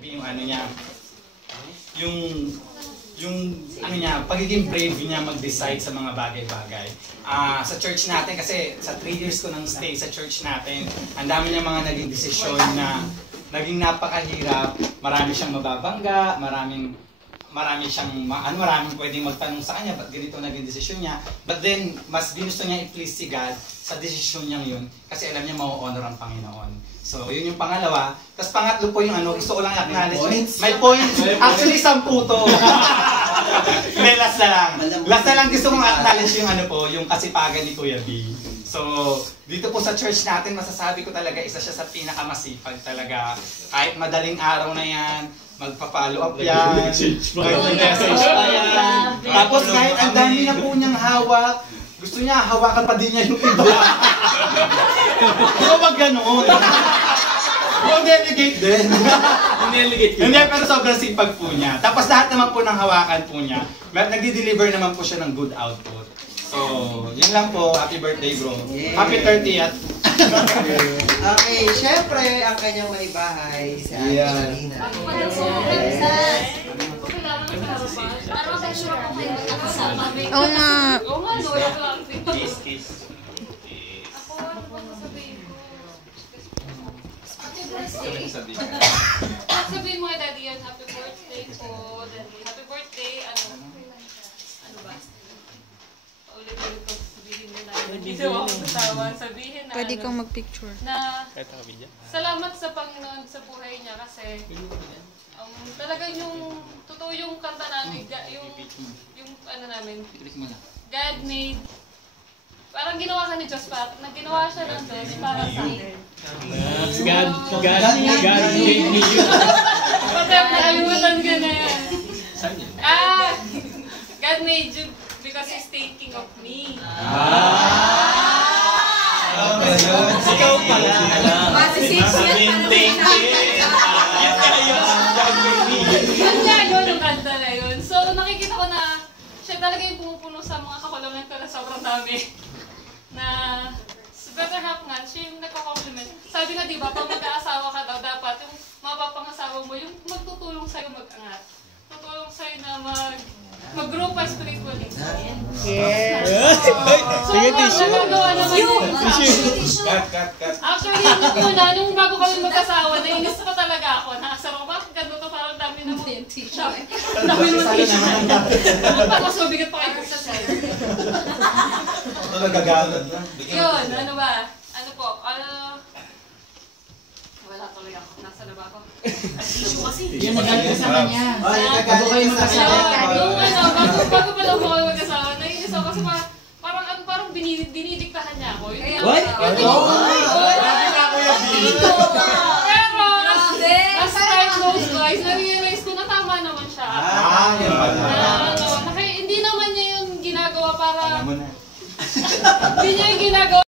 yung ano niya, yung ano niya, pagiging brave niya mag-decide sa mga bagay-bagay. Sa church natin, kasi sa 3 years ko nang stay sa church natin, ang dami niya mga naging desisyon na naging napakahirap, marami siyang mababangga, maraming pwedeng magtanong sa kanya, ba't ganito naging desisyon niya. But then, mas ginusto niya i-please si God sa desisyon niyang yun, kasi alam niya ma-honor ang Panginoon. So, yun yung pangalawa. Tapos pangatlo po yung ano, gusto ko lang acknowledge. May points. Actually, 10 to. May last na lang. Last na lang gusto kong acknowledge yung ano po, yung kasipagan ni Kuya B. So, dito po sa church natin, masasabi ko talaga, isa siya sa pinakamasipag talaga. Kahit madaling araw na yan, magpa-follow up yan, mag-message pa yan. Tapos kahit ang dami na po niyang hawak, gusto niya, hawakan pa din niya yung iba. Di ba mag gano'n? Yung delegate din. Hindi, pero sobrang sipag po niya. Tapos lahat naman po ng hawakan po niya, nagdi-deliver naman po siya ng good output. So, yun lang po. Happy birthday, bro. Yeah. Happy 30th. Okay, syempre, ang kanyang may bahay sa Marina. Oo nga. Sabihin mo kay Daddy yan, happy birthday po. Happy birthday, ano ba? Ulit-ulit ko sabihin mo na. Hindi mo ako matawan. Sabihin na, Pwede kang mag-picture. Na salamat sa Panginoon sa buhay niya kasi talagang yung totoo yung kanta namin, yung ano namin, God made, parang ginawa ka ni Diyos, ginawa siya ng Diyos para sa akin. God made me you. Patay, nakalimutan ka na yan. God made you because He's thinking of me. Ikaw pala. Yun nga yun, yung kanta na yun. So nakikita ko na siya talaga yung pumupuno sa mga kakulangan ko na sobrang dami. Na better half nga, siya yung nagko-compliment. Sabi nga diba, pag mag-aasawa ka daw, dapat yung mapapangasawa mo, yung magtutulong sa'yo mag-angat. Tutulong sa'yo na mag-grow pa spiritually. Yes. So, nagagawa naman yun. Actually, nung bago kami mag-asawa, nainis pa talaga ako. Nakasara ko, bakit ganito to? Parang dami na mo. Dami mo t-shirt. Tapos mabigat pa kayo sa side. Ito nagagalat na. Yun, ano ba? Ano po? Wala tuloy ako. Nasa na ba ako? Yan, magalit ka sa kanya. Bago kayo magkasawa. Yung bago pa lang ako mag-asawa, nainis ako kasi parang dinidiktahan niya ako. What? Pero, as time goes by, na-realize ko na tama naman siya. Hindi naman niya yung ginagawa para... Hindi niya yung ginagawa